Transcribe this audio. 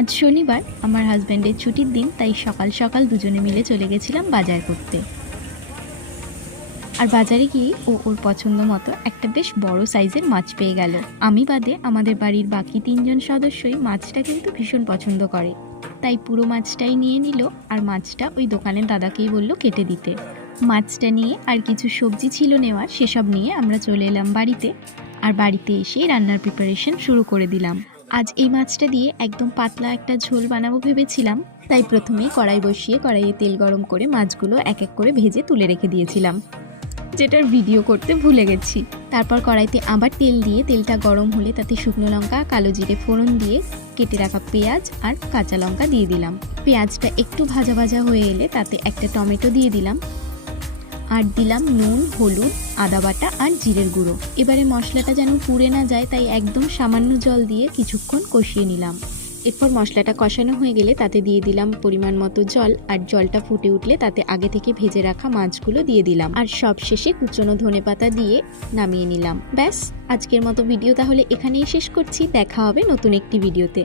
আজ শনিবার, আমার হাজব্যান্ডের ছুটির দিন, তাই সকাল সকাল দুজনে মিলে চলে গেছিলাম বাজার করতে। আর বাজারে গিয়ে ওর পছন্দ মতো একটা বেশ বড় সাইজের মাছ পেয়ে গেল। আমি বাদে আমাদের বাড়ির বাকি 3জন সদস্যই মাছটা কিন্তু ভীষণ পছন্দ করে, তাই পুরো মাছটাই নিয়ে নিল। আর মাছটা ওই দোকানের দাদাকেই বলল কেটে দিতে। মাছটা নিয়ে আর কিছু সবজি ছিল নেওয়ার, সেসব নিয়ে আমরা চলে এলাম বাড়িতে। আর বাড়িতে এসে রান্নার প্রিপারেশন শুরু করে দিলাম। আজ এই মাছটা দিয়ে একদম পাতলা একটা ঝোল বানাবো ভেবেছিলাম, তাই প্রথমেই কড়াই বসিয়ে কড়াইয়ে তেল গরম করে মাছগুলো এক এক করে ভেজে তুলে রেখে দিয়েছিলাম, যেটার ভিডিও করতে ভুলে গেছি। তারপর কড়াইতে আবার তেল দিয়ে তেলটা গরম হলে তাতে শুকনো লঙ্কা, কালো জিরে ফোড়ন দিয়ে কেটে রাখা পেঁয়াজ আর কাঁচা লঙ্কা দিয়ে দিলাম। পেঁয়াজটা একটু ভাজা ভাজা হয়ে এলে তাতে একটা টমেটো দিয়ে দিলাম, আর দিলাম নুন, হলুদ, আদা বাটা আর জিরের গুঁড়ো। এবারে মশলাটা যেন পুড়ে না যায়, তাই একদম সামান্য জল দিয়ে কিছুক্ষণ কষিয়ে নিলাম। এরপর মশলাটা কষানো হয়ে গেলে তাতে দিয়ে দিলাম পরিমাণ মতো জল, আর জলটা ফুটে উঠলে তাতে আগে থেকে ভেজে রাখা মাছগুলো দিয়ে দিলাম, আর সব শেষে কুচনো ধনেপাতা দিয়ে নামিয়ে নিলাম। ব্যাস, আজকের মতো ভিডিও তাহলে এখানেই শেষ করছি। দেখা হবে নতুন একটি ভিডিওতে।